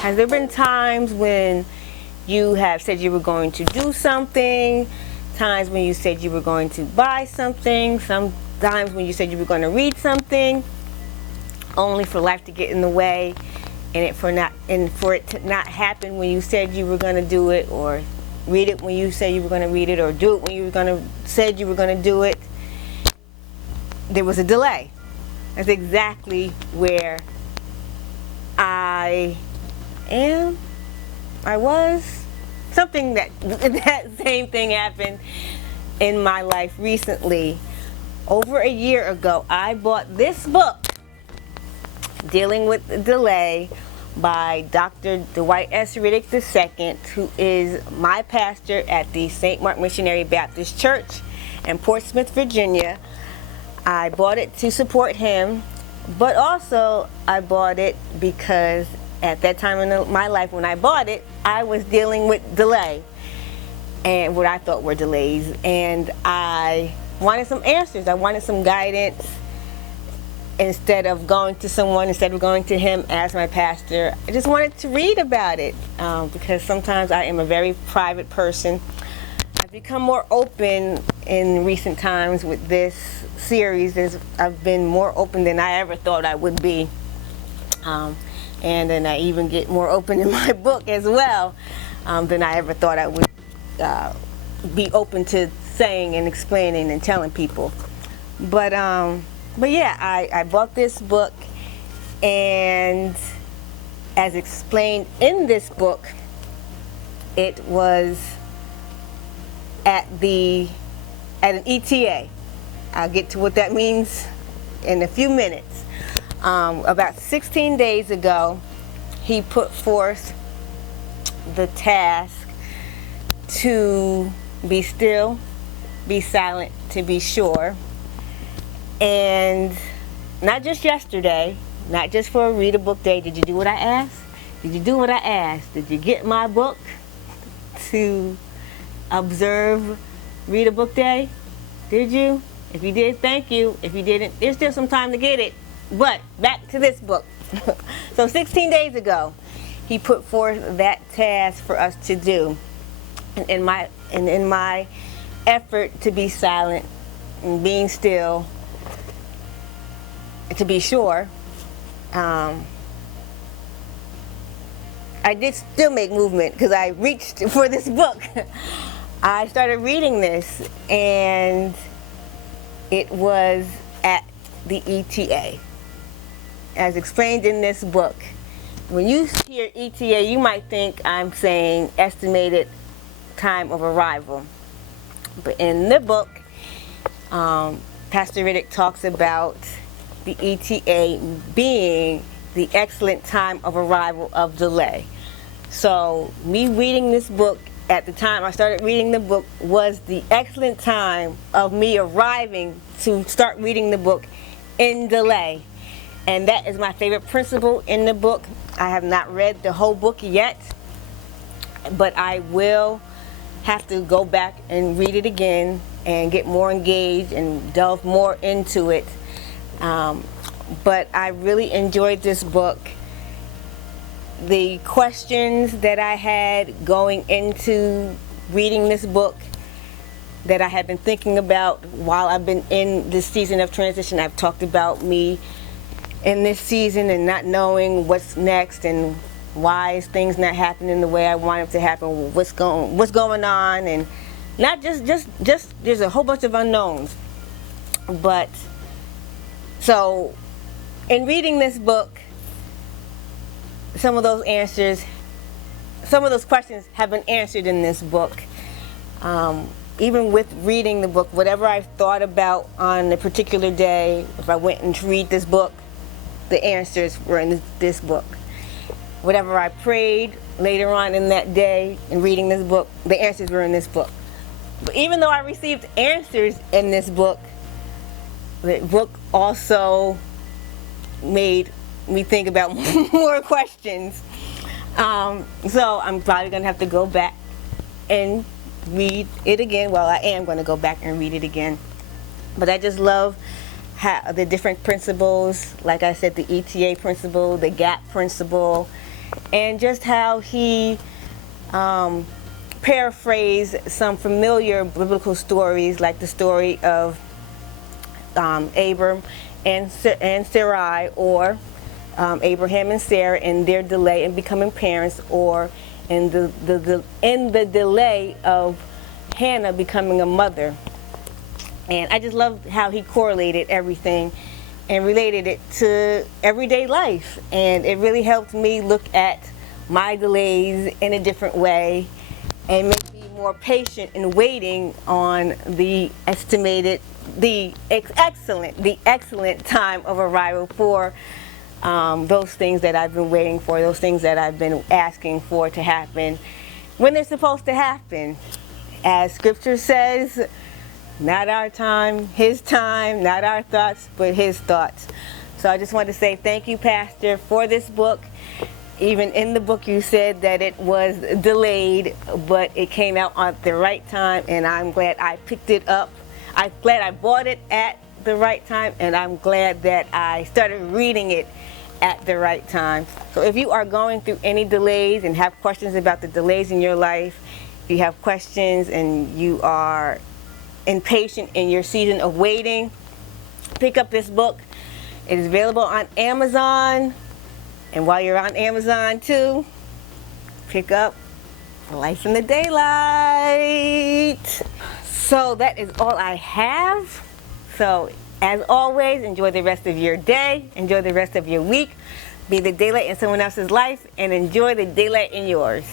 Has there been times when you have said you were going to do something, times when you said you were going to buy something, sometimes when you said you were going to read something, only for life to get in the way and for it to not happen when you said you were going to do it, or read it when you said you were going to read it, or do it when you said you were going to do it? There was a delay. That's exactly where I was. Something that same thing happened in my life recently. Over a year ago, I bought this book, Dealing with the Delay, by Dr. Dwight S. Riddick II, who is my pastor at the St. Mark Missionary Baptist Church in Portsmouth, Virginia. I bought it to support him, but also I bought it because at that time in my life when I bought it, I was dealing with delay and what I thought were delays, and I wanted some answers. I wanted some guidance. Instead of going to him as my pastor, I just wanted to read about it because sometimes I am a very private person. I've become more open in recent times with this series. I've been more open than I ever thought I would be. And then I even get more open in my book as well than I ever thought I would be open to saying and explaining and telling people. But yeah, I bought this book, and as explained in this book, it was at an ETA. I'll get to what that means in a few minutes. About 16 days ago, he put forth the task to be still, be silent, to be sure. And not just yesterday, not just for a read a book day. Did you do what I asked? Did you do what I asked? Did you get my book to observe read a book day? Did you? If you did, thank you. If you didn't, there's still some time to get it. But back to this book. So 16 days ago, he put forth that task for us to do. And in my effort to be silent and being still, to be sure, I did still make movement because I reached for this book. I started reading this, and it was at the ETA. As explained in this book, when you hear ETA, you might think I'm saying estimated time of arrival. But in the book, Pastor Riddick talks about the ETA being the excellent time of arrival of delay. So me reading this book at the time I started reading the book was the excellent time of me arriving to start reading the book in delay. And that is my favorite principle in the book. I have not read the whole book yet, but I will have to go back and read it again and get more engaged and delve more into it. But I really enjoyed this book. The questions that I had going into reading this book that I had been thinking about while I've been in this season of transition. I've talked about me in this season and not knowing what's next and why is things not happening the way I want it to happen, what's going on, and not just there's a whole bunch of unknowns. But so in reading this book, some of those questions have been answered in this book. Even with reading the book, whatever I thought about on a particular day, if I went and read this book, the answers were in this book. Whatever I prayed later on in that day in reading this book, the answers were in this book. But even though I received answers in this book, the book also made me think about more questions. So I'm probably going to have to go back and read it again. Well, I am going to go back and read it again. But I just love how the different principles, like I said, the ETA principle, the gap principle, and just how he paraphrased some familiar biblical stories, like the story of Abram and Sarai, or Abraham and Sarah and their delay in becoming parents, or in the delay of Hannah becoming a mother. And I just loved how he correlated everything and related it to everyday life. And it really helped me look at my delays in a different way and make me more patient in waiting on the excellent time of arrival for those things that I've been waiting for, those things that I've been asking for to happen when they're supposed to happen. As scripture says, not our time, his time, not our thoughts, but his thoughts. So I just want to say thank you, Pastor, for this book. Even in the book you said that it was delayed, but it came out at the right time, and I'm glad I picked it up. I'm glad I bought it at the right time, and I'm glad that I started reading it at the right time. So if you are going through any delays and have questions about the delays in your life, if you have questions and you are impatient in your season of waiting, pick up this book. It is available on Amazon. And while you're on Amazon too, pick up Life in the Daylight. So that is all I have. So as always, enjoy the rest of your day, enjoy the rest of your week. Be the daylight in someone else's life, and enjoy the daylight in yours.